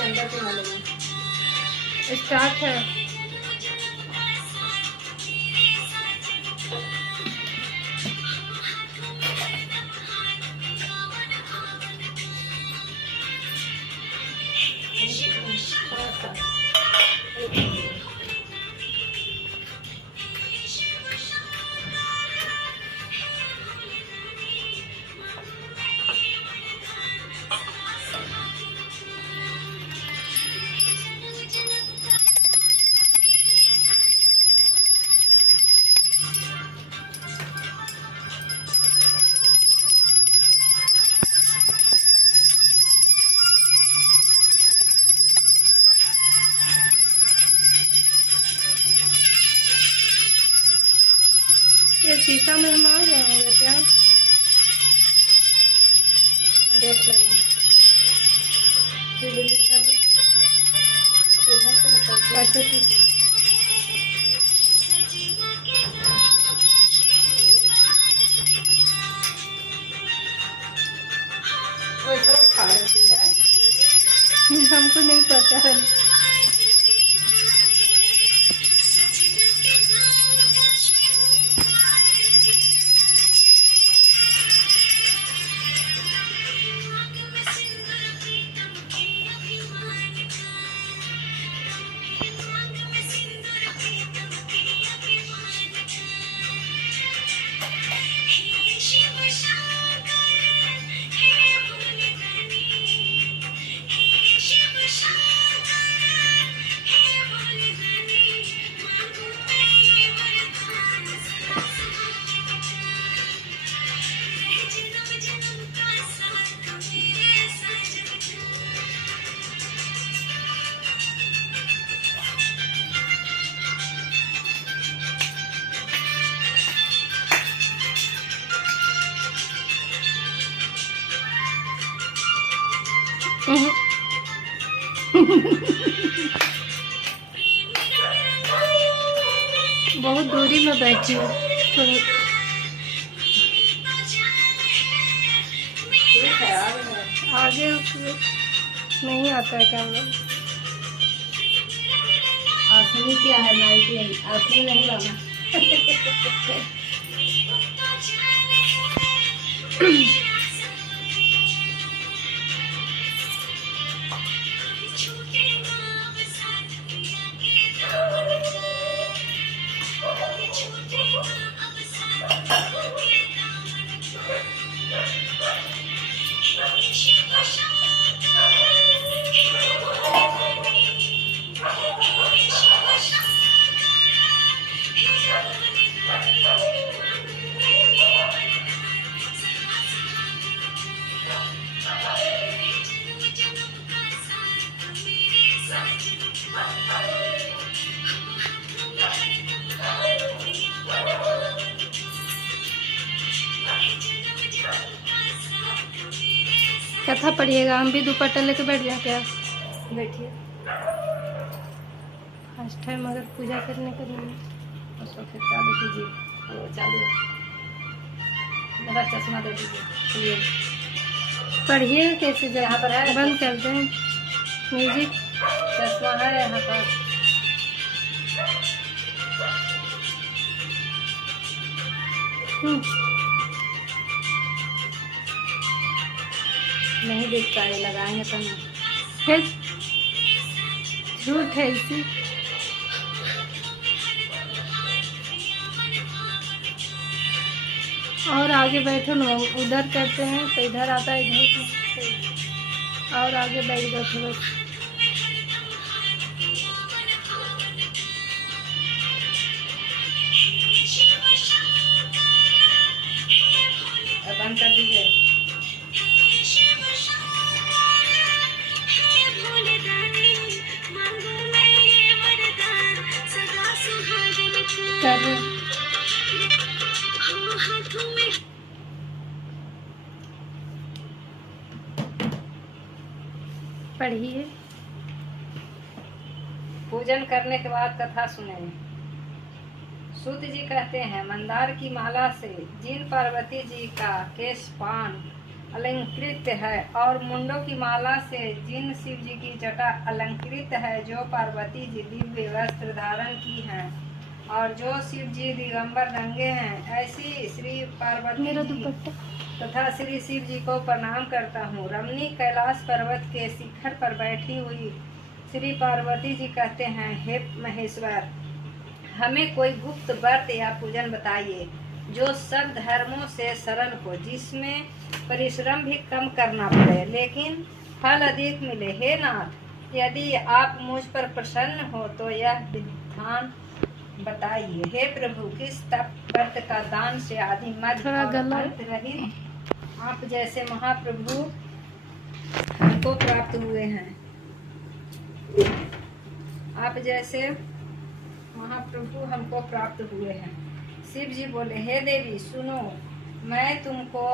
अंदर से ना लगे। स्टार्ट है। ये शीशा में हम आ गए होंगे क्या? देख लेंगे। इधर से मतलब अच्छा ठीक। वैसे उठा लेती है। हमको नहीं पता है। बहुत दूरी में बैठी हूँ थोड़ी। ठीक है आगे नहीं आता है कैमरा। आसनी क्या है? नाइटी है, आसनी नहीं लाना। कथा पढ़िएगा, हम भी दुपट्टा लेके बैठ जाए क्या? बैठिए। फर्स्ट टाइम अगर पूजा करने के लिए उसको फिर चालू कीजिए। वो चालू है। मेरा चश्मा दे दीजिए। ये पढ़िए कैसे जब यहाँ पर है बंद कर दें म्यूजिक। चश्मा है यहाँ पर। नहीं दिखता है, लगाएंगे तो नहीं। फिर झूठ है इसी। और आगे बैठो ना, उधर करते हैं तो इधर आता है, इधर और आगे बैठ जाओ थोड़ा। बंद कर दीजिए। कर पढ़िए। पूजन करने के बाद कथा सुने। सूत जी कहते हैं, मंदार की माला से जिन पार्वती जी का केश पान अलंकृत है और मुंडों की माला से जिन शिव जी की जटा अलंकृत है, जो पार्वती जी दिव्य वस्त्र धारण की हैं और जो शिव जी दिगंबर नंगे हैं, ऐसी श्री पार्वती जी तथा श्री शिव जी को प्रणाम करता हूँ। रमणी कैलाश पर्वत के शिखर पर बैठी हुई श्री पार्वती जी कहते हैं, हे महेश्वर, हमें कोई गुप्त व्रत या पूजन बताइए जो सब धर्मों से सरल हो, जिसमें परिश्रम भी कम करना पड़े लेकिन फल अधिक मिले। हे नाथ, यदि आप मुझ पर प्रसन्न हो तो यह विधान बताइए। हे प्रभु, किस तप व्रत का दान से आदि मध्य और अंत रहित आप जैसे महाप्रभु हमको प्राप्त हुए हैं। आप जैसे महाप्रभु हमको प्राप्त हुए हैं। शिव जी बोले, हे देवी सुनो, मैं तुमको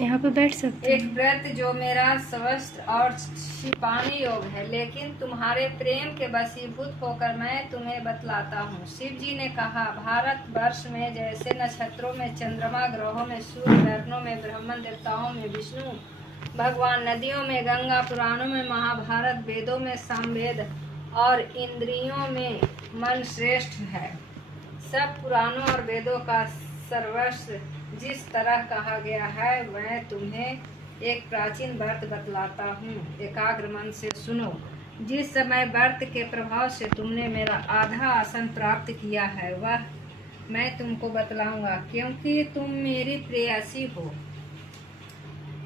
यहाँ पे बैठ सकते एक व्रत जो मेरा स्वस्थ और छिपाने योग है, लेकिन तुम्हारे प्रेम के वशीभूत होकर मैं तुम्हें बतलाता हूँ। शिव जी ने कहा, भारत वर्ष में जैसे नक्षत्रों में चंद्रमा, ग्रहों में सूर्य, गगनों में ब्रह्मन, देवताओं में विष्णु भगवान, नदियों में गंगा, पुराणों में महाभारत, वेदों में सामवेद और इंद्रियों में मन श्रेष्ठ है। सब पुराणों और वेदों का सर्वस्व जिस तरह कहा गया है, मैं तुम्हें एक प्राचीन व्रत बतलाता हूँ। एकाग्र मन से सुनो। जिस समय व्रत के प्रभाव से तुमने मेरा आधा आसन प्राप्त किया है, वह मैं तुमको बतलाऊंगा, क्योंकि तुम मेरी प्रेयसी हो।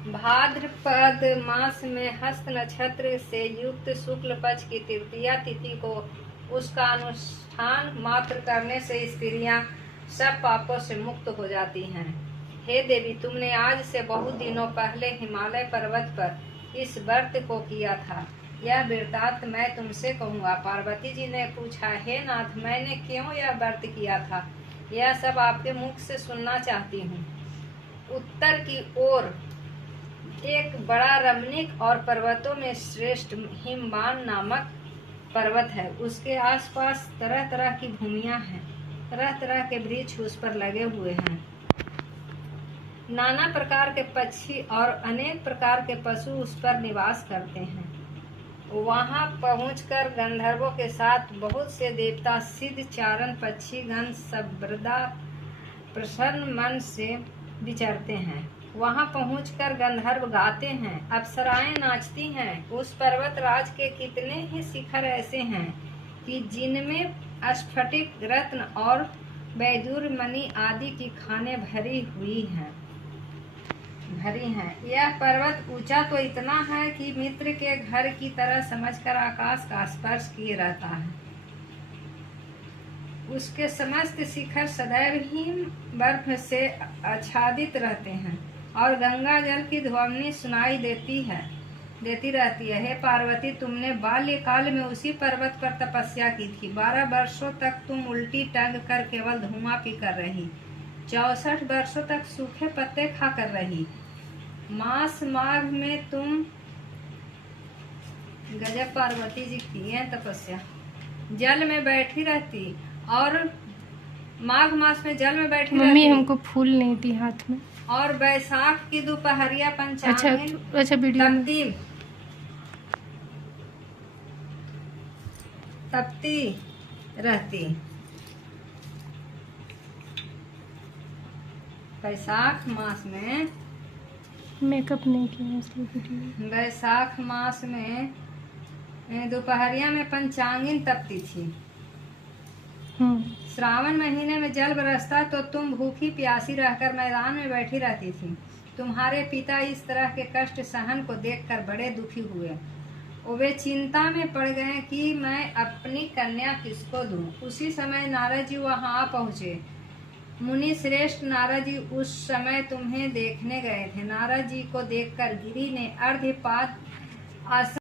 भाद्रपद मास में हस्त नक्षत्र से युक्त शुक्ल पक्ष की तृतीया तिथि को उसका अनुष्ठान मात्र करने से स्त्रियां सब पापों से मुक्त हो जाती हैं। हे देवी, तुमने आज से बहुत दिनों पहले हिमालय पर्वत पर इस व्रत को किया था। यह वृत्तांत मैं तुमसे कहूँगा। पार्वती जी ने पूछा, हे नाथ, मैंने क्यों यह व्रत किया था? यह सब आपके मुख से सुनना चाहती हूँ। उत्तर की ओर एक बड़ा रमणीक और पर्वतों में श्रेष्ठ हिमवान नामक पर्वत है। उसके आसपास तरह तरह की भूमियां हैं, तरह तरह के वृक्ष उस पर लगे हुए हैं। नाना प्रकार के पक्षी और अनेक प्रकार के पशु उस पर निवास करते हैं। वहां पहुंचकर गंधर्वों के साथ बहुत से देवता, सिद्ध, चारण, पक्षी गण सर्वदा प्रसन्न मन से विचरते हैं। वहां पहुंचकर गंधर्व गाते हैं, अप्सराएं नाचती हैं। उस पर्वत राज के कितने ही शिखर ऐसे हैं कि जिनमें स्फटिक, रत्न और वैदूर्य मणि आदि की खानें भरी हैं। यह पर्वत ऊंचा तो इतना है कि मित्र के घर की तरह समझकर आकाश का स्पर्श किए रहता है। उसके समस्त शिखर सदैव ही बर्फ से आच्छादित रहते हैं और गंगा जल की ध्वनि सुनाई देती रहती है। हे पार्वती, तुमने बाल्यकाल में उसी पर्वत पर तपस्या की थी। 12 वर्षों तक तुम उल्टी टंग कर केवल धुआं पी कर रही। 64 वर्षों तक सूखे पत्ते खाकर रही। मास माघ में तुम गजब पार्वती जी की है तपस्या। जल में बैठी रहती और माघ मास में जल में बैठी रहती। मम्मी हमको फूल नहीं दी हाथ में। और बैसाख की दोपहरिया पंचांगिन अच्छा वीडियो तपती रहती। बैसाख मास में मेकअप नहीं किया इसलिए वीडियो। बैसाख मास में दोपहरिया में पंचांगिन तपती थी। श्रावण महीने में जल बरसता तो तुम भूखी प्यासी रहकर मैदान में बैठी रहती थी। तुम्हारे पिता इस तरह के कष्ट सहन को देखकर बड़े दुखी हुए। वे चिंता में पड़ गए कि मैं अपनी कन्या किसको दूं। उसी समय नारद जी वहां आ पहुंचे। मुनि श्रेष्ठ नारद जी उस समय तुम्हें देखने गए थे। नारद जी को देखकर गिरी ने अर्धपाद आसन